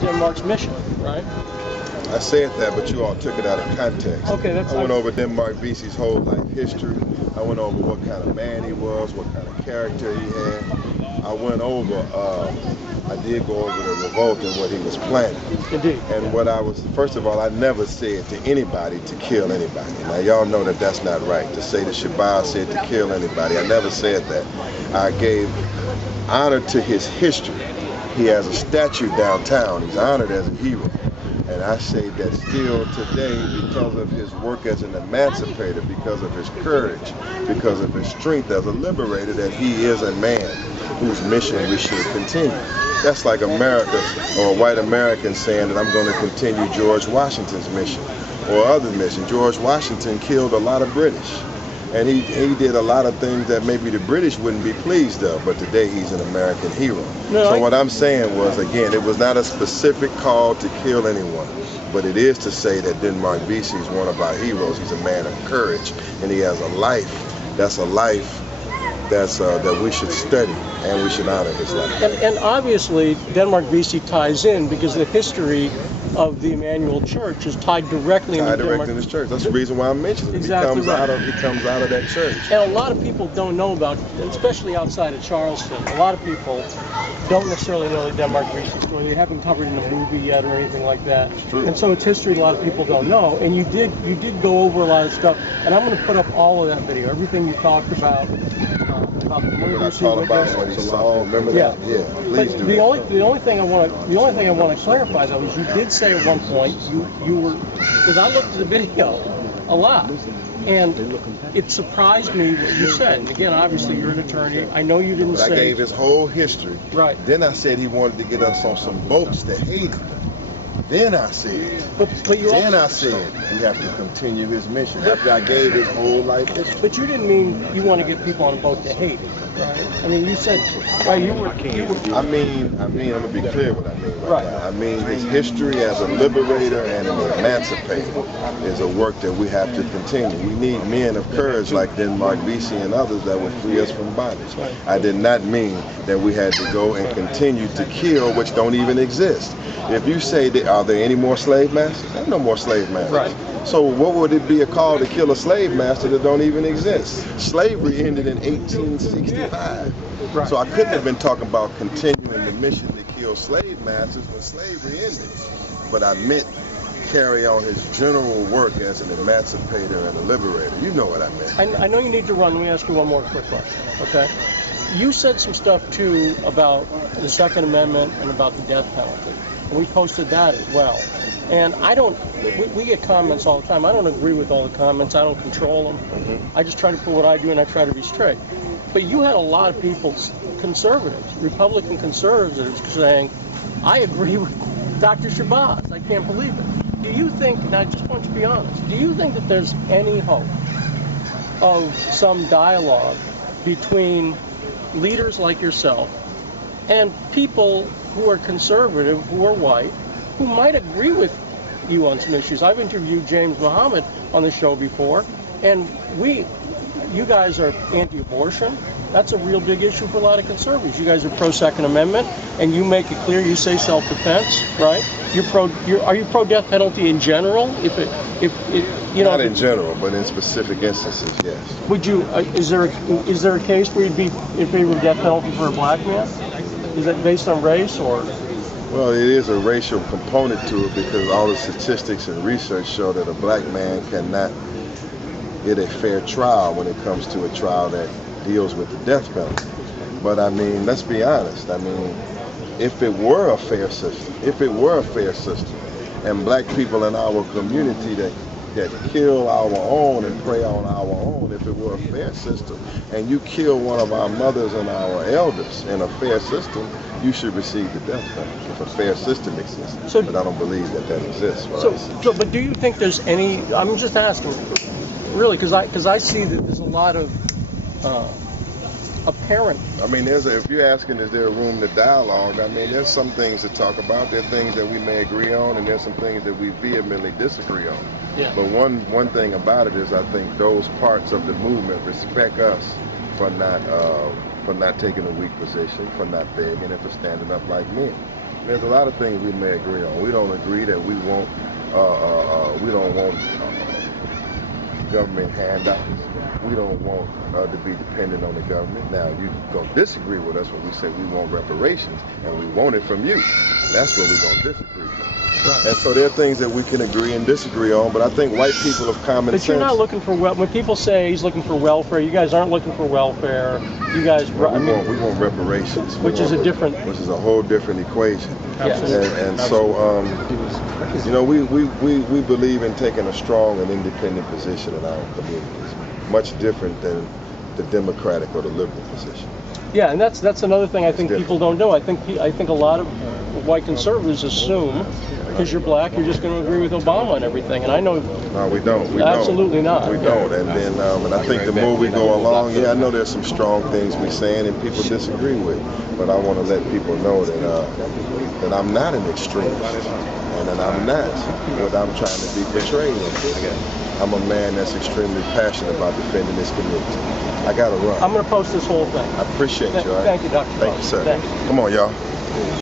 Denmark's mission, right? I said that, but you all took it out of context. Okay, that's. I went over Denmark Vesey's whole life history. I went over what kind of man he was, what kind of character he had. I went over, I did go over the revolt and what he was planning. Indeed. And what I was, first of all, I never said to anybody to kill anybody. Now, y'all know that that's not right. To say that Shabazz said to kill anybody, I never said that. I gave honor to his history. He has a statue downtown. He's honored as a hero. And I say that still today, because of his work as an emancipator, because of his courage, because of his strength as a liberator, that he is a man whose mission we should continue. That's like America or white Americans saying that I'm going to continue George Washington's mission or other mission. George Washington killed a lot of British. And he did a lot of things that maybe the British wouldn't be pleased of, but today he's an American hero. So what I'm saying was, again, it was not a specific call to kill anyone, but it is to say that Denmark Vesey is one of our heroes. He's a man of courage, and he has a life. That's a life that we should study, and we should honor his life. And obviously, Denmark Vesey ties in because the history of the Emmanuel Church is tied directly into Denmark. In his church. That's the reason why I mentioned it. Exactly He comes out of that church. And a lot of people don't know about, especially outside of Charleston, a lot of people don't necessarily know the Denmark Vesey story. They haven't covered it in a movie yet or anything like that. It's true. And so it's history a lot of people don't know. And you did go over a lot of stuff. And I'm going to put up all of that video, everything you talked about the murder. What I talked about what he saw. Remember that? Yeah. Please do. The only thing I want to clarify though is you did say at one point you were, because I looked at the video a lot, and it surprised me what you said. And again, obviously you're an attorney. I know you didn't say. I gave his whole history. Right. Then I said he wanted to get us on some boats to Haiti. Then I said. Then I said we have to continue his mission. After I gave his whole life history. But you didn't mean you want to get people on a boat to Haiti, right? I mean, you said, right? You were. I mean, I'm gonna be clear what I mean right now. I mean his history as a liberator and an emancipator is a work that we have to continue. We need men of courage like Denmark Vesey and others that would free us from bondage. I did not mean that we had to go and continue to kill, which don't even exist. If you say that, are there any more slave masters? There ain't no more slave masters. Right. So what would it be a call to kill a slave master that don't even exist? Slavery ended in 1865. Right. So I couldn't have been talking about continuing the mission to kill slave masters when slavery ended. But I meant carry on his general work as an emancipator and a liberator. You know what I meant. I know you need to run. Let me ask you one more quick question, okay? You said some stuff too about the Second Amendment and about the death penalty. We posted that as well. And we get comments all the time. I don't agree with all the comments. I don't control them. Mm-hmm. I just try to put what I do, and I try to be straight. But you had a lot of people, conservatives, Republican conservatives, saying, I agree with Dr. Shabazz. I can't believe it. Do you think, and I just want you to be honest, do you think that there's any hope of some dialogue between leaders like yourself and people who are conservative, who are white, who might agree with you on some issues? I've interviewed James Muhammad on the show before, and you guys are anti-abortion. That's a real big issue for a lot of conservatives. You guys are pro-Second Amendment, and you make it clear. You say self-defense, right? Are you pro-death penalty in general? Not in general, but in specific instances, yes. Would you? Is there a case where you'd be in favor of death penalty for a black man? Is that based on race or? Well, it is a racial component to it because all the statistics and research show that a black man cannot get a fair trial when it comes to a trial that deals with the death penalty. But I mean, let's be honest. I mean, if it were a fair system, and black people in our community that kill our own and prey on our own, if it were a fair system, and you kill one of our mothers and our elders in a fair system, you should receive the death penalty if a fair system exists. But I don't believe that exists. But do you think there's any? I'm just asking, really, because I see that there's a lot of apparent. I mean, if you're asking, is there a room to dialogue? I mean, there's some things to talk about. There are things that we may agree on, and there's some things that we vehemently disagree on. Yeah. But one thing about it is, I think those parts of the movement respect us for not taking a weak position, for not begging, and for standing up like men. There's a lot of things we may agree on. We don't agree that we don't want government handouts. We don't want to be dependent on the government. Now, you gonna disagree with us when we say we want reparations and we want it from you. That's what we're gonna disagree with. Right. And so there are things that we can agree and disagree on, but I think white people of common sense. But you're not looking for when people say he's looking for welfare, you guys aren't looking for welfare. You guys, we want reparations, which is a whole different equation. Absolutely. And so, you know, we believe in taking a strong and independent position in our communities, much different than the Democratic or the liberal position. Yeah, and that's another thing I think people don't know. I think a lot of white conservatives assume because you're black, you're just going to agree with Obama and everything. And I know. No, we don't. We absolutely don't. not. We don't. And then, and I think the more we go along, I know there's some strong things we're saying and people disagree with, but I want to let people know that I'm not an extremist, and that I'm not what I'm trying to be portrayed as. I'm a man that's extremely passionate about defending this community. I got to run. I'm going to post this whole thing. I appreciate you. Thank you, Dr. Thank you, sir. Thanks. Come on, y'all.